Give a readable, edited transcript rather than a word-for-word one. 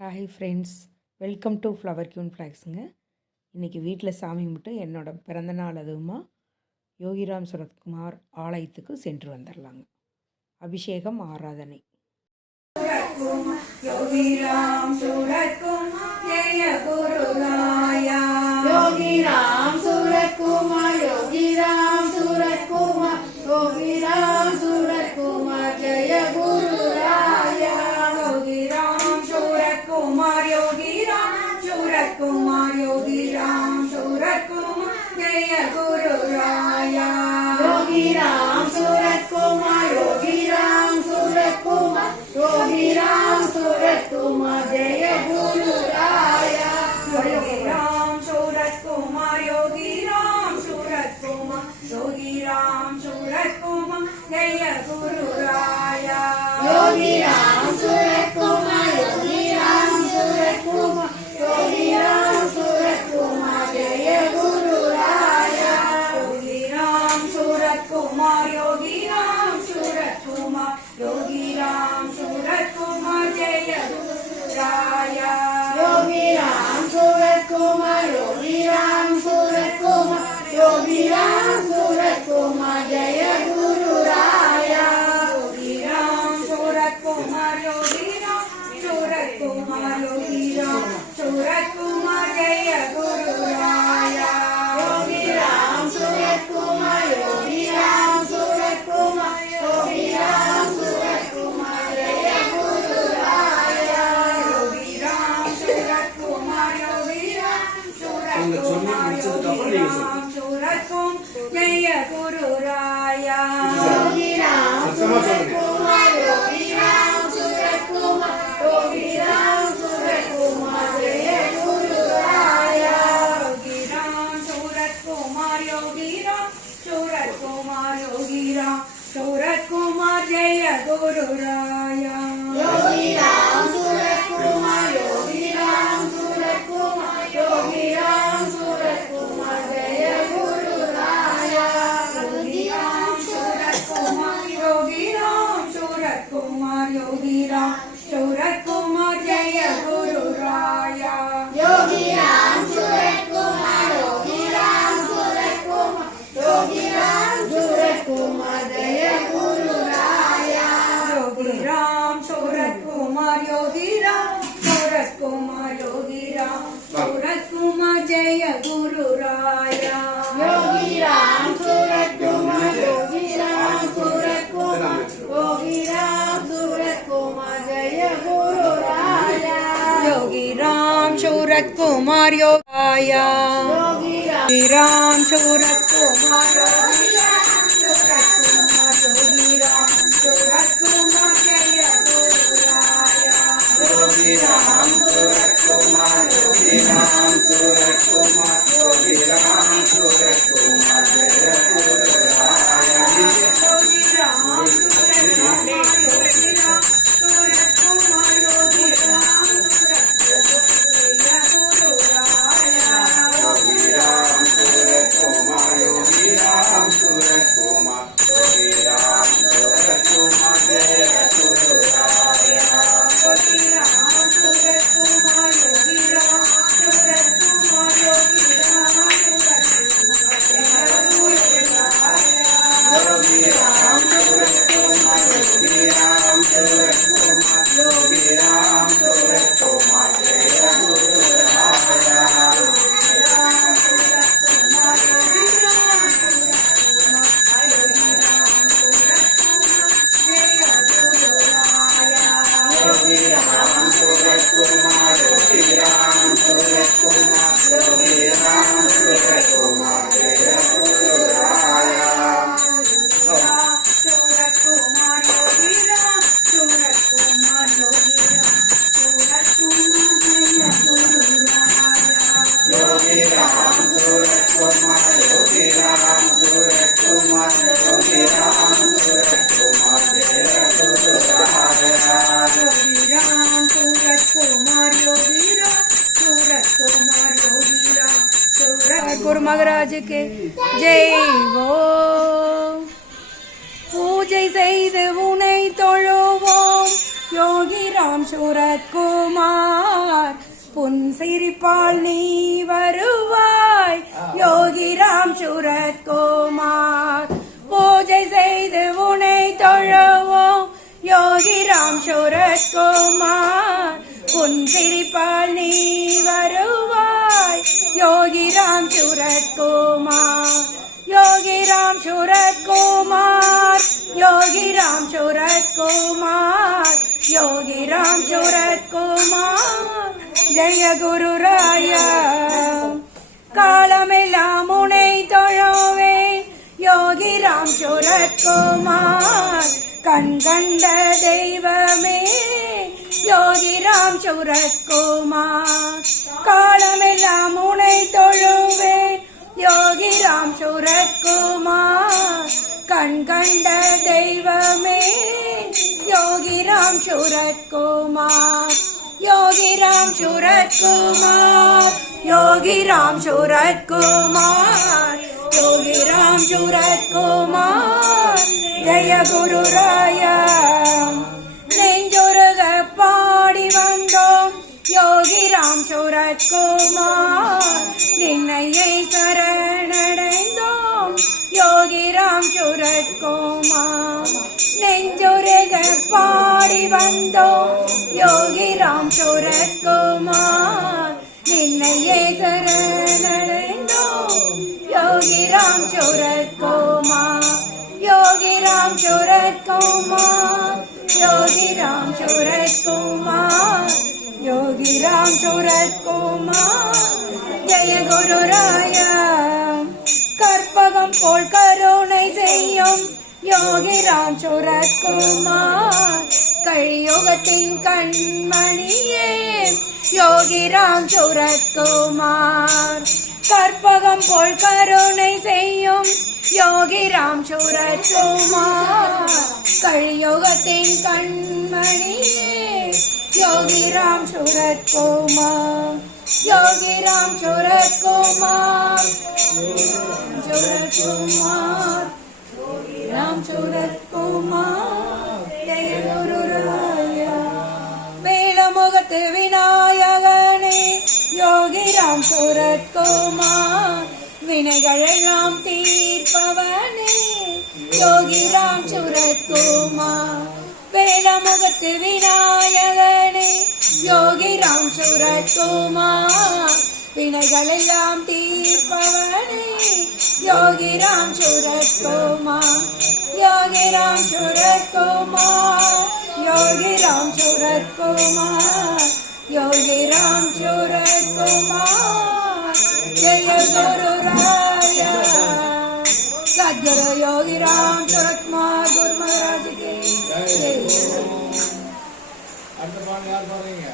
Hi friends, welcome to flower queen ஃப்ளாக்ஸுங்க. இன்றைக்கி வீட்டில் சாமி கும்பிட்டு என்னோடய பிறந்தநாள் அதுவுமா யோகிராம் சுரத்குமார் ஆலயத்துக்கு சென்று வந்துடலாங்க. அபிஷேகம் ஆராதனை. யோகிராம் சுரத்குமார் ஜெய குருராயா, யோகிராம் சுரத்குமார், யோகிராம் சுரத்குமார், யோகிராம் சுரத்குமார் ஜெய குருராயா, யோகிராம் சுரத்குமார், யோகிராம் சுரத்குமார், யோகிராம் சுரத்குமார் ஜெய குருராயா, யோகிராம் சுரத்குமார், யோகிராம் சுரத்குமார், யோகிராம் சுரத்குமார் ஜெய குருராயா, யோகிராம் சுரத்குமார், யோகிராம் சுரத்குமார், யோகிராம் சுரத்குமார் ஜெய குருராயா, யோகிராம் சுரத்குமார், யோகிராம் சுரத்குமார், யோகிராம் சுரத்குமார் ஜெய குருராயா, யோகிராம் சுரத்குமார், யோகிராம் சுரத்குமார், யோகிராம் சுரத்குமார் ஜெய குருராயா, யோகிராம் சுரத்குமார், யோகிராம் சுரத்குமார், யோகிராம் சுரத்குமார் ஜெய குருராயா, யோகிராம் சுரத்குமார், யோகிராம் சுரத்குமார், யோகிராம் சுரத்குமார் ஜெய குருராயா, யோகிராம் சுரத்குமார், யோகிராம் சுரத்குமார், யோகிராம் சுரத்குமார் ஜெய குருராயா, யோகிராம் சுரத்குமார், யோகிராம் சுரத்குமார், யோகிராம் சுரத்கும் ஜெய குருராயா, யோகிராம் சுரத்குமார், யோகிராம் சுரத்குமார், யோகிராம் சுரத்குமார் ஜெய குருராயா, யோகிராம் சுரத்குமார், யோகிராம் சுரத்குமார், யோகிராம் சுரத்குமார் ஜெய குருராயா, யோகிராம் சுரத்குமார், யோகிராம் சுரத்குமார், யோகிராம் சுரத்குமார் ஜெய குருராயா, யோகிராம் சுரத்குமார், யோகிராம் சுரத்குமார், யோகிராம் சுரத்குமார் ஜெய குருராயா, யோகிராம் சுரத்குமார், யோகிராம் சுரத்குமார், யோகிராம் சுரத்குமார் ஜெய குருராயா, யோகிராம் சுரத்குமார், யோகிராம் சுரத்குமார், யோகிராம் சுரத்குமார் ஜெய குருராயா, யோகிராம் சுரத்குமார், யோகிராம் சுரத்குமார், யோகிராம் சுரத்குமார் ஜெய குருராயா, யோகிராம் சுரத்குமார், யோகாயா, யோகிராம் சுரத்குமார், யோகிராம் சுரத்குமார், யோகிராம் சுரத்குமார் ஜெய குருராயா, யோகிராம் சுரத்குமார், யோகிராம் சுரத்குமார், யோகிராம் சுரத்குமார் ஜெய குருராயா, யோகிராம் சுரத்குமார், யோகிராம் சுரத்குமார், யோகிராம் சுரத்குமார் ஜெய குருராயா, யோகிராம் சுரத்குமார், யோகிராம் சுரத்குமார், யோகிராம் சுரத்குமார் ஜெய குருராயா, யோகிராம் சுரத்குமார், யோகிராம் சுரத்குமார், யோகிராம் சுரத்குமார் ஜெய குருராயா, யோகிராம் சுரத்குமார், யோகிராம் சுரத்குமார், யோகிராம் சுரத்குமார் ஜெய குருராயா, யோகிராம் சுரத்குமார், யோகிராம் சுரத்குமார், யோகிராம் சுரத்குமார் ஜெய குருராயா, யோகிராம் சுரத்குமார், யோகிராம் சுரத்குமார், யோகிராம் சுரத்குமார் ஜெய குருராயா, யோகிராம் சுரத்குமார், யோகிராம் சுரத்குமார், யோகிராம் சுரத்குமார் ஜெய குருராயா, யோகிராம் சுரத்குமார், யோகிராம் சுரத்குமார், யோகிராம் சுரத்குமார் ஜெய குருராயா, யோகிராம் சுரத்குமார், யோகிராம் சுரத்குமார், யோகிராம் சுரத்குமார் குரு மகாராஜ் के जय हो। பூஜை செய்து உனை தொழுவோம் யோகிரா ராம் சூரத்குமார் புன்சிரிப்பால் நீ வருவாய் யோகி ராம் சூரத்குமார் பூஜை செய்து உனை தொழவோம் யோகி ராம் சூரத்குமார் புன்சிரிப்பால் நீ வருவாய் யோகி ராம் சூரத்குமார் योगी राम सूरत्कुमार योगी राम सूरत्कुमार योगी राम सूरत्कुमार जय गुरु राया कालमेल्लाम उन्नै தொழுவேன் योगी राम सूरत्कुमार कण कண்ட தெய்வமே योगी राम सूरत्कुमार कालमेल्लाम उन्नै தொழுவேன் योगी राम सूरत्कुमार कण कண்ட தெய்வமே योगी राम सूरत्कुमार योगी राम सूरत्कुमार योगी राम सूरत्कुमार योगी राम सूरत्कुमार जय गुरु राया நெஞ்சுருக பாடி வந்தோம் योगी राम सूरत्कुमार நின்னையை சரணடைந்தோம் योगी राम सूरत्कुमार நெஞ்சுருக பாடி வந்தோம் योगी राम सूरत्कुमार நின்னையை சரணடைந்தோம் योगी राम सूरत्कुमार योगी राम सूरत्कुमार योगी राम सूरत्कुमार योगी राम सूरत्कुमार जय गुरु राया கற்பகம் போல் கருணை செய்யும் योगी राम सूरत्कुमार கலியுகத்தின் கண்மணியே योगी राम सूरत्कुमार கற்பகம் போல் கருணை செய்யும் योगी राम सूरत्कुमार கலியுகத்தின் கண்மணியே योगी राम सूरत्कुमार योगी राम सूरत्कुमार सूरत्कुमार राम सूरत्कुमार जय गुरु राया வேலமுகத்து விநாயகனே योगी राम सूरत्कुमार வினைகளெல்லாம் தீர்ப்பவனே योगी राम सूरत्कुमार வேலமுகத்து விநாயகனே योगी राम सूरत्कुमार வினைகளெல்லாம் தீர்ப்பவனே योगी राम सूरत्कुमार योगी राम सूरत्कुमार योगी राम सूरत्कुमार योगी राम सूरत्कुमार जय गुरु राया सद्गुरु योगी राम सूरत्कुमार गुरु महाराज की जय। அடுத்த பாடம் யார் பாடுறீங்க?